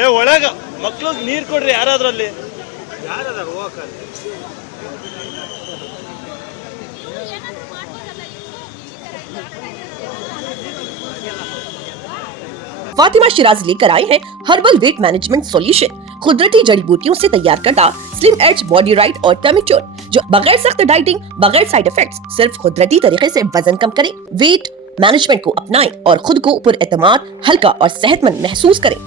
ಏ ಒಳಗ ಮಕ್ಳಿಗೆ ನೀರು ಕೊಡ್ರಿ ಯಾರಾದ್ರಲ್ಲಿ ಯಾರದಾರ ಹೋಗಲ್ಲ. फातिमा शिराज लेकर आए हैं हर्बल वेट मैनेजमेंट सॉल्यूशन, कुदरती जड़ी बूटियों से तैयार करता स्लिम एज बॉडी राइट और टर्मिक क्योर, जो बगैर सख्त डाइटिंग, बगैर साइड इफेक्ट्स, सिर्फ कुदरती तरीके से वजन कम करे। वेट मैनेजमेंट को अपनाएं और खुद को पुरएतमाद, हल्का और सेहतमंद महसूस करें।